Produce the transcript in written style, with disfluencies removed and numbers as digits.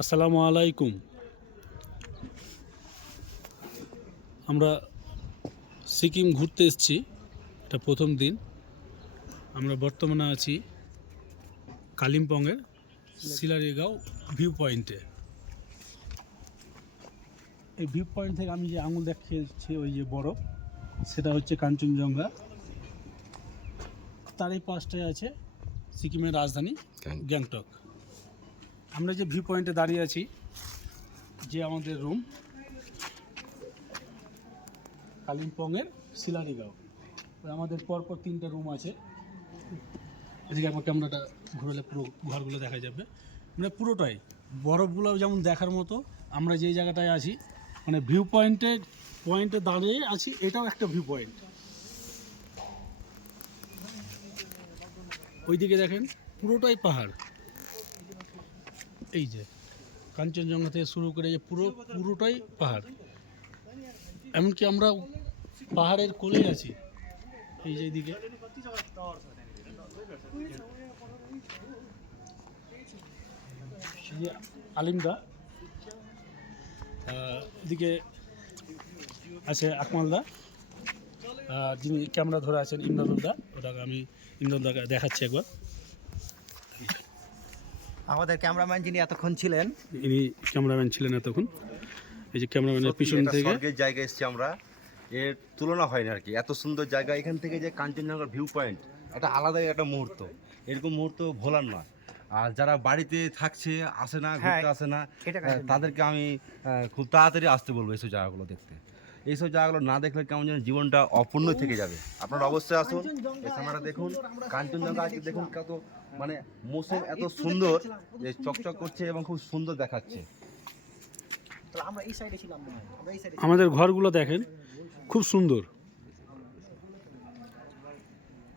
আসসালামু আলাইকুম। আমরা সিকিম ঘুরতে এসেছি, এটা প্রথম দিন। আমরা বর্তমানে আছি কালিম্পংয়ের সিলারিগাঁও ভিউ পয়েন্টে। এই ভিউ পয়েন্ট থেকে আমি যে আঙুল দেখিয়েছি, ওই যে বরফ, সেটা হচ্ছে কাঞ্চনজঙ্ঘা। তার এই পাশটায় আছে সিকিমের রাজধানী গ্যাংটক। আমরা যে ভিউ পয়েন্টে দাঁড়িয়ে আছি, যে আমাদের রুম কালিম্পংয়ের সিলারিগাঁও, আমাদের পরপর 3টে রুম আছে। এদিকে আমার ক্যামেরাটা ঘুরলে পুরো ঘরগুলো দেখা যাবে। মানে পুরোটাই বরফগুলো যেমন দেখার মতো। আমরা যেই জায়গাটায় আছি, মানে ভিউ পয়েন্টে দাঁড়িয়ে আছি, এটাও একটা ভিউ পয়েন্ট। ওইদিকে দেখেন পুরোটাই পাহাড়। এই যে কাঞ্চনজঙ্ঘা থেকে শুরু করে যে পুরোটাই পাহাড়। এমনকি আমরা পাহাড়ের কোলেই আছি। এই যে এইদিকে আলিমদা, এদিকে আছে আকমালদা, যিনি ক্যামেরা ধরে আছেন ইমদাদুল্লাহ। ওটাকে আমি ইমদাদুল্লাহকে দেখাচ্ছি একবার। আমাদের ক্যামেরাম্যান যিনি এতক্ষণ ছিলেন, ইনি ক্যামেরাম্যান ছিলেন এতক্ষণ। এই যে ক্যামেরাম্যানের পিছন থেকে স্বর্গের জায়গায় এসেছি আমরা, এর তুলনা হয় না আর কি। এত সুন্দর জায়গা, এখান থেকে যে কাঞ্চনজঙ্ঘার ভিউ পয়েন্ট, এটা আলাদাই একটা মুহূর্ত। এরকম মুহূর্ত ভোলার না। আর যারা বাড়িতে থাকছে, আসে না, ঘুরতে আসে না, তাদেরকে আমি খুব তাড়াতাড়ি আসতে বলবো এইসব জায়গাগুলো দেখতে। এইসব জায়গাগুলো না দেখলে কেমন যেন জীবনটা অপূর্ণ থেকে যাবে। আপনারা অবশ্যই আসুন, এই সময়টা দেখুন। কাঞ্চনজঙ্ঘা আজকে দেখুন কত, মানে মৌসুম এত সুন্দর যে চকচক করছে এবং খুব সুন্দর দেখাচ্ছে। আমাদের ঘরগুলো দেখেন, খুব সুন্দর।